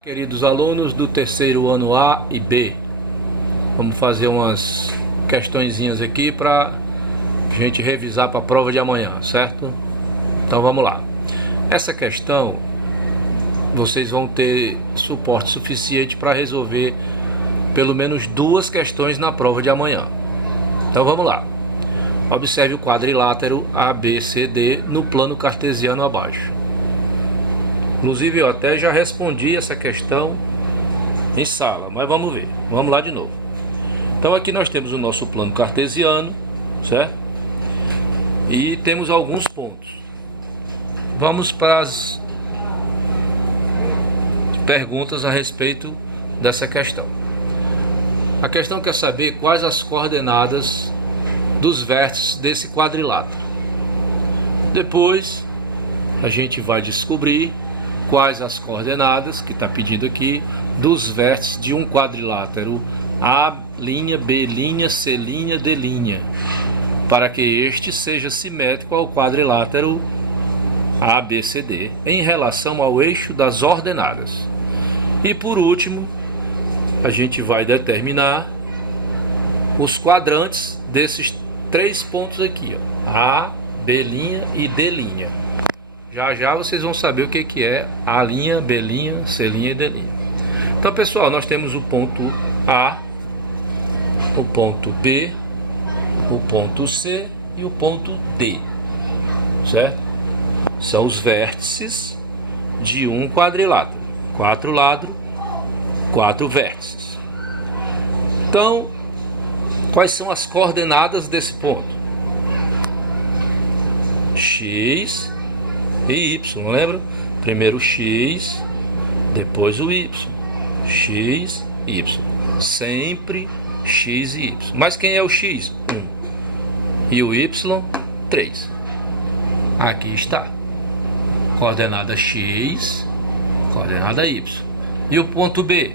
Queridos alunos do terceiro ano A e B, vamos fazer umas questõezinhas aqui para a gente revisar para a prova de amanhã, certo? Então vamos lá. Essa questão vocês vão ter suporte suficiente para resolver pelo menos duas questões na prova de amanhã. Então vamos lá. Observe o quadrilátero ABCD no plano cartesiano abaixo. Inclusive eu até já respondi essa questão em sala, mas vamos ver. Vamos lá de novo. Então aqui nós temos o nosso plano cartesiano, certo? E temos alguns pontos. Vamos para as perguntas a respeito dessa questão. A questão quer saber quais as coordenadas dos vértices desse quadrilátero. Depois a gente vai descobrir quais as coordenadas, que está pedido aqui, dos vértices de um quadrilátero A', B', C', D', para que este seja simétrico ao quadrilátero ABCD em relação ao eixo das ordenadas. E por último, a gente vai determinar os quadrantes desses três pontos aqui, ó, A, B' e D'. Já já vocês vão saber o que é A', B', C' e D'. Então, pessoal, nós temos o ponto A, o ponto B, o ponto C e o ponto D, certo? São os vértices de um quadrilátero. 4 lados, 4 vértices. Então, quais são as coordenadas desse ponto? X e Y, lembra? Primeiro o X, depois o Y. X, Y. Sempre X e Y. Mas quem é o X? 1. E o Y? 3. Aqui está. Coordenada X, coordenada Y. E o ponto B?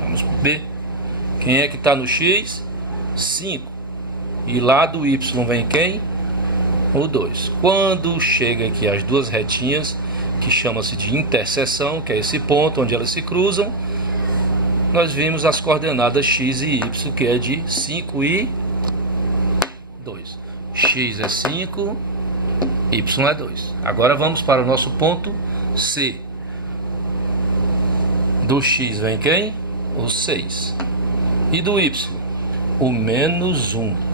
Vamos para o B. Quem é que está no X? 5. E lá do Y vem quem? O 2. Quando chega aqui as duas retinhas, que chama-se de interseção, que é esse ponto onde elas se cruzam, nós vimos as coordenadas X e Y, que é de 5 e 2. X é 5, Y é 2. Agora vamos para o nosso ponto C. Do X vem quem? O 6. E do Y? O menos 1.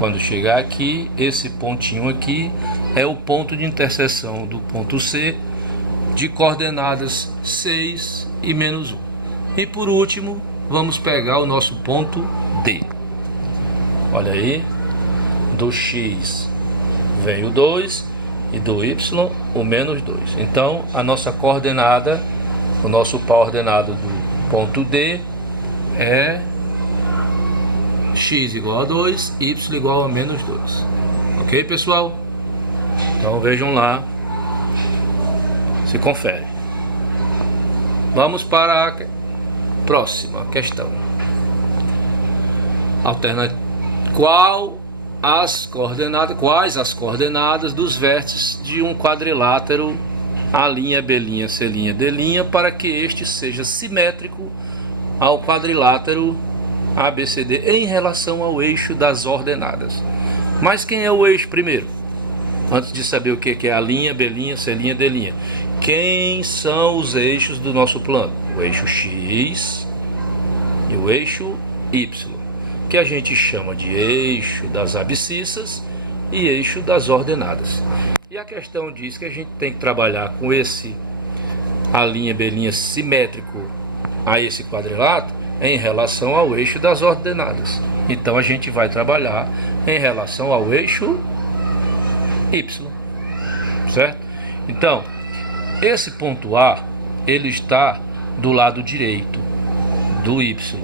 Quando chegar aqui, esse pontinho aqui é o ponto de interseção do ponto C, de coordenadas 6 e menos 1. E por último, vamos pegar o nosso ponto D. Olha aí, do X vem o 2 e do Y o menos 2. Então, a nossa coordenada, o nosso par ordenado do ponto D é X igual a 2, Y igual a menos 2. Ok, pessoal? Então vejam lá, se confere. Vamos para a próxima questão. Quais as coordenadas dos vértices de um quadrilátero A', B', C', D' para que este seja simétrico ao quadrilátero ABCD em relação ao eixo das ordenadas? Mas quem é o eixo primeiro? Antes de saber o que é A', B', C', D'. Quem são os eixos do nosso plano? O eixo X e o eixo Y, que a gente chama de eixo das abscissas e eixo das ordenadas. E a questão diz que a gente tem que trabalhar com esse A', B' simétrico a esse quadrilátero em relação ao eixo das ordenadas. Então a gente vai trabalhar em relação ao eixo Y, certo? Então, esse ponto A, ele está do lado direito do Y.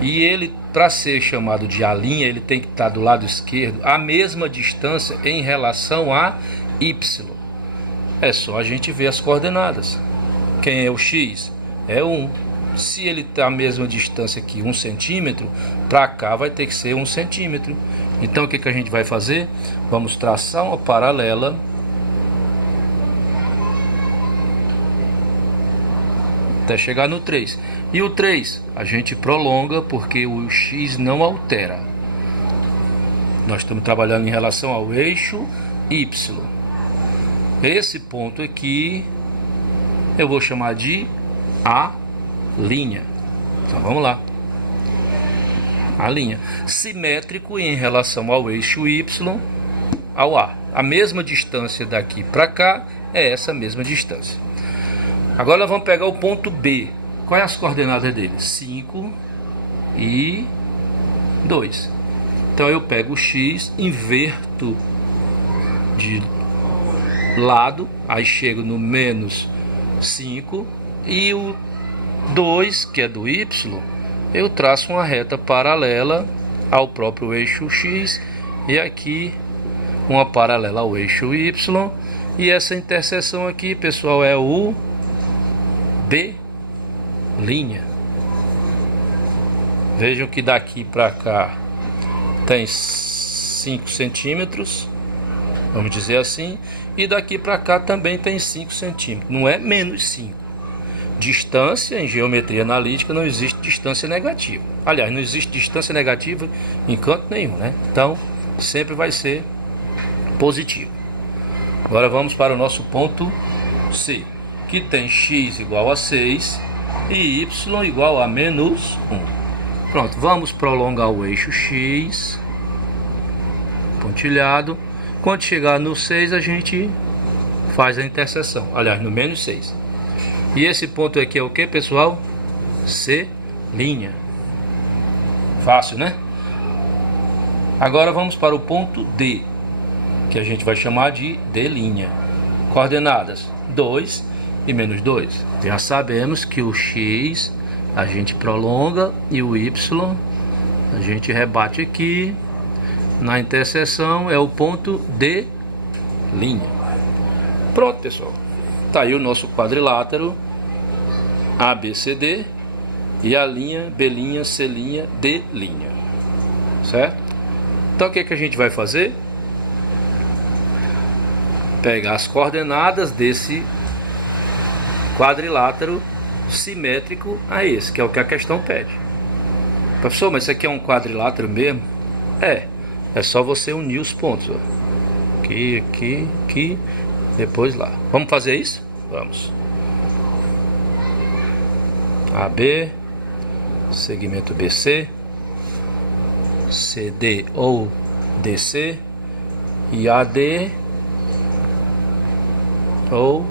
E ele, para ser chamado de A', ele tem que estar do lado esquerdo, a mesma distância em relação a Y. É só a gente ver as coordenadas. Quem é o X? É 1. Se ele está a mesma distância aqui, 1 centímetro, para cá vai ter que ser 1 centímetro. Então o que a gente vai fazer? Vamos traçar uma paralela até chegar no 3. E o 3 a gente prolonga porque o X não altera. Nós estamos trabalhando em relação ao eixo Y. Esse ponto aqui eu vou chamar de A'. Então vamos lá. A linha. Simétrico em relação ao eixo Y, ao A. A mesma distância daqui para cá é essa mesma distância. Agora vamos pegar o ponto B. Quais as coordenadas dele? 5 e 2. Então eu pego o X, inverto de lado, aí chego no menos 5, e o 2, que é do Y, eu traço uma reta paralela ao próprio eixo X, e aqui uma paralela ao eixo Y, e essa interseção aqui, pessoal, é o B'. Vejam que daqui para cá tem 5 centímetros, vamos dizer assim, e daqui para cá também tem 5 centímetros, não é menos 5. Distância em geometria analítica não existe distância negativa. Aliás, não existe distância negativa em canto nenhum, né? Então, sempre vai ser positivo. Agora vamos para o nosso ponto C, que tem x igual a 6 e y igual a menos 1. Pronto, vamos prolongar o eixo X, pontilhado. Quando chegar no 6, a gente faz a interseção. Aliás, no menos 6. E esse ponto aqui é o que, pessoal? C'. Fácil, né? Agora vamos para o ponto D, que a gente vai chamar de D'. Coordenadas 2 e menos 2. Já sabemos que o X a gente prolonga e o Y a gente rebate aqui. Na interseção é o ponto D'. Pronto, pessoal. Tá aí o nosso quadrilátero ABCD e a linha B', C', D'. Certo? Então o que a gente vai fazer? Pegar as coordenadas desse quadrilátero simétrico a esse, que é o que a questão pede. Professor, mas isso aqui é um quadrilátero mesmo? É só você unir os pontos, ó. Aqui, aqui, aqui, depois lá. Vamos fazer isso? Vamos. AB, segmento BC, CD ou DC e AD ou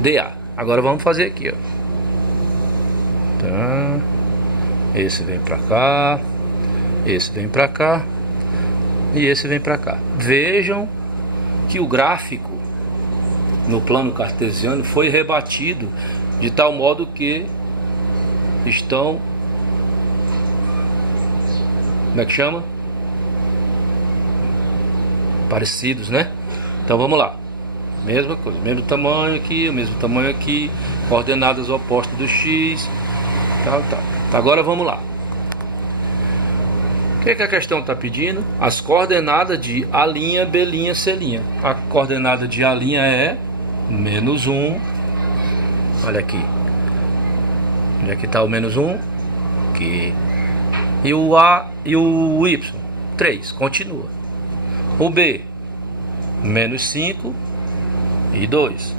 DA. Agora vamos fazer aqui, ó. Tá. Esse vem pra cá, esse vem pra cá e esse vem pra cá. Vejam que o gráfico no plano cartesiano foi rebatido de tal modo que estão, como é que chama? Parecidos, né? Então vamos lá. Mesma coisa, mesmo tamanho aqui, o mesmo tamanho aqui, coordenadas opostas do X, tal. Agora vamos lá. O que a questão está pedindo? As coordenadas de A', B', C'. A coordenada de A' é menos 1. Olha aqui. Onde é que está o menos 1? Aqui. E o A e o Y? 3. Continua. O B? Menos 5 e 2.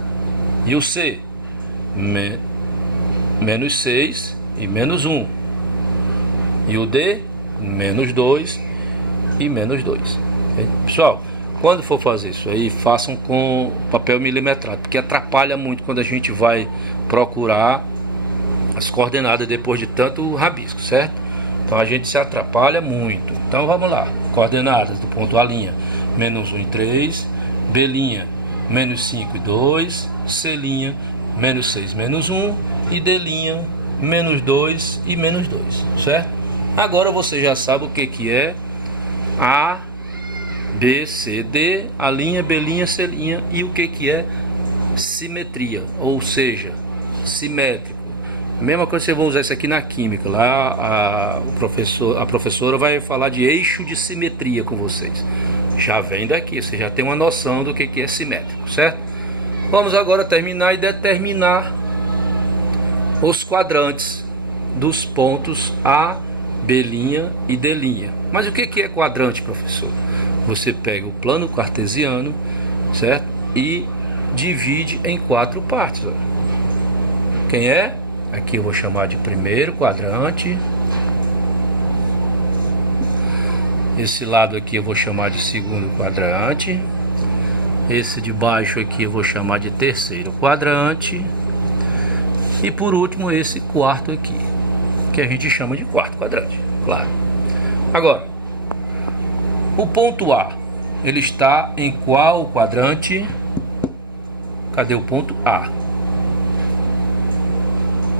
E o C? Menos 6 e menos 1. E o D? Menos 2 e menos 2. Okay? Pessoal, quando for fazer isso aí, façam com papel milimetrado, porque atrapalha muito quando a gente vai procurar as coordenadas depois de tanto rabisco, certo? Então a gente se atrapalha muito. Então vamos lá. Coordenadas do ponto A', menos 1 e 3, B', menos 5 e 2, C', menos 6, menos 1 e D', menos 2 e menos 2, certo? Agora você já sabe o que é A, B, C, D, A', B', C' e o que é simetria, ou seja, simétrico. Mesma coisa você vai usar isso aqui na química. Lá a professora vai falar de eixo de simetria com vocês. Já vem daqui, você já tem uma noção do que é simétrico, certo? Vamos agora terminar e determinar os quadrantes dos pontos A, B' e D'. Mas o que é quadrante, professor? Você pega o plano cartesiano, certo? E divide em 4 partes. Ó. Quem é? Aqui eu vou chamar de primeiro quadrante. Esse lado aqui eu vou chamar de segundo quadrante. Esse de baixo aqui eu vou chamar de terceiro quadrante. E por último esse quarto aqui, que a gente chama de quarto quadrante, claro. Agora, o ponto A, ele está em qual quadrante? Cadê o ponto A?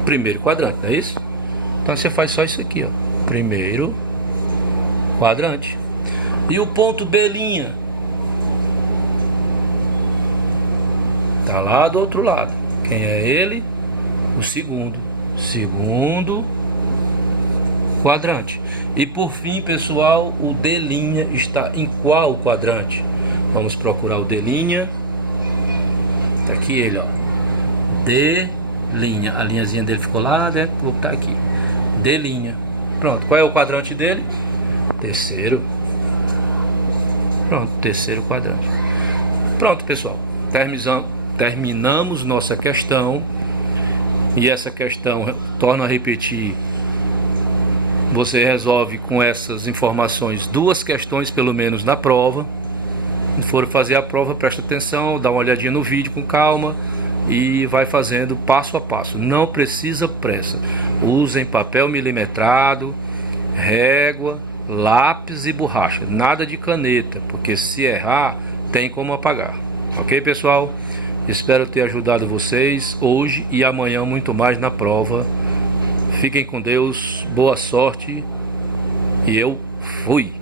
Primeiro quadrante, não é isso? Então você faz só isso aqui, ó. Primeiro quadrante. E o ponto B'? Tá lá do outro lado. Quem é ele? O segundo quadrante. E por fim, pessoal, o D' está em qual quadrante? Vamos procurar o D'. Tá aqui ele, ó. D'. A linhazinha dele ficou lá, né? Vou botar aqui. D'. Pronto. Qual é o quadrante dele? Terceiro. Pronto, terceiro quadrante. Pronto, pessoal. Terminamos nossa questão. E essa questão, torno a repetir, você resolve com essas informações 2 questões pelo menos na prova. Se for fazer a prova, presta atenção, dá uma olhadinha no vídeo com calma e vai fazendo passo a passo. Não precisa pressa. Usem papel milimetrado, régua, lápis e borracha. Nada de caneta, porque se errar, tem como apagar. Ok, pessoal? Espero ter ajudado vocês hoje e amanhã muito mais na prova. Fiquem com Deus, boa sorte e eu fui!